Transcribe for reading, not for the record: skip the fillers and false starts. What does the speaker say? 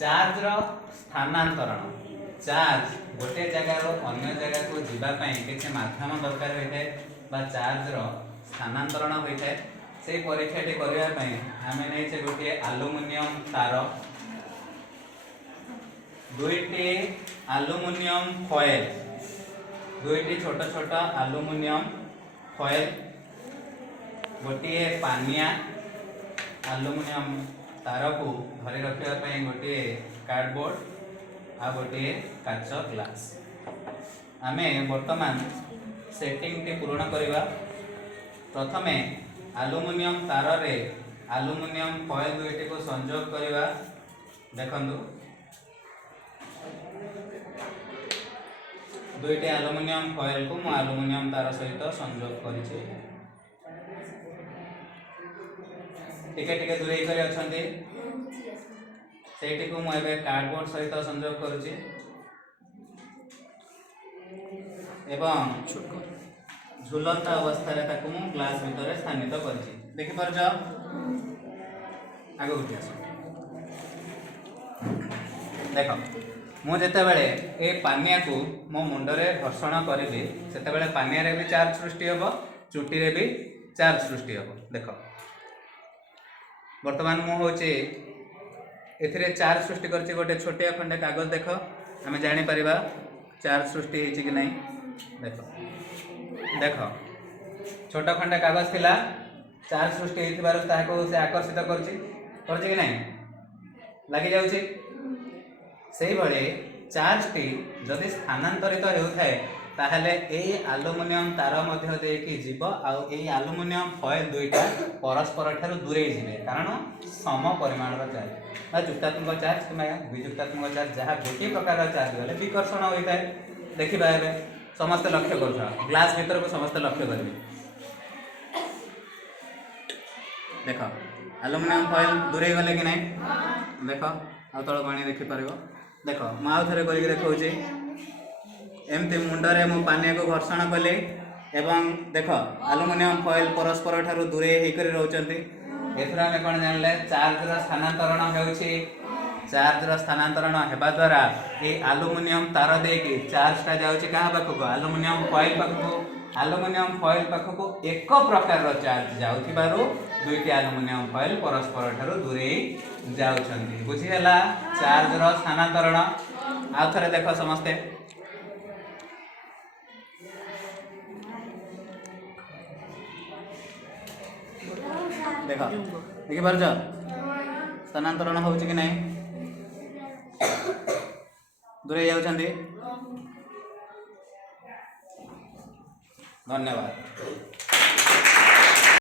Charge रो स्थानांतरण charge गोटे जगार अन्य जगह को जीवाई किसी मध्यम दरकार होता है बा चार्ज रो स्थानांतरण होता है से परीक्षाटी करने आम नहीं गोटे आलुमिनियम तार दुईटी आलुमिनियम फॉयल दुईटी छोट छोट आलुमिनियम फॉयल गोटे पानिया आलुमिनियम तार को धरी रखापी गोटे कार्डबोर्ड आ गोटे काच ग्लास आमे वर्तमान सेटिंग टी पूर्ण करवा प्रथमे आलुमिनियम तार रे आलुमिनियम फॉयल दुईटी को संयोग करवा देखंतु दुईटी आलुमिनियम फॉयल को मु आलुमिनियम तार सहित संयोग करिछि टिके टिके दूरे कर अछंती सेठी को मु एबे कार्डबोर्ड सहित संयोग करूछि एवं झुलंता अवस्था रे ताकू मु ग्लास भीतर स्थानित करिछि देखि परछ आगे उठी आस देखो मु जेते बेले ए पानिया को मो मुंड रे घर्षण करिली सेते बेले पानिया रे भी चार्ज सृष्टि होबो चुटी रे भी चार्ज सृष्टि होबो देखो वर्तमान मु होचे एथिरे चार्ज सृष्टि करछि गोटे छोटिया खंडे कागज देखो आमे जानि परिबा चार्ज सृष्टि हेछि कि नहीं देखो देखो छोटा खंडे कागज थिला चार्ज सृष्टि हेथिबार ताको से आकर्षित करछि कि नहीं लागि जाउछि सेही भले चार्ज टी जदि स्थानांतरित हेउथाय ताहले एई आलुमिनियम तार मध्य देकी जीव आउ एई आलुमिनियम फॉयल दुईटा परस्पर ठारू दूरे जिवे कारण सम परिमाणर चार्ज बा जुक्तात्मक चार्ज कि विजुक्तात्मक चार्ज जहाँ गोटे प्रकार चार्ज गले विकर्षण होता है देखा ए समस्त लक्ष्य कर ग्लास भीतर को समस्त लक्ष्य करेंगे देख आलुमिनियम फॉयल दूरे गले कि नहीं देख आ तल पानी देखिपार देख मु आउ थे कर देखा एमती मुंडरे मु पानी को घर्षण कली एवं देख आलुमिनियम फॉयल परस्पर ठारू दूरे होकर रोचंती एथरा में कौन जानले चार्ज रो स्थानांतरण हेउछि चार्ज रो स्थानांतरण हेबा द्वारा ए आलुमिनियम तार देकी चार्ज टा जाउछि कहा पाखको आलुमिनियम फॉयल पाखको एक प्रकार रो चार्ज जाउथिबारु दुईटी आलुमिनियम फॉयल परस्पर ठारू दूरे जाउछंती बुझी हला चार्ज रो स्थानांतरण आ थरे देखो समस्ते देख देखि पारछ स्थानांतरण होउछि कि नहीं दूरे जाउछंती धन्यवाद।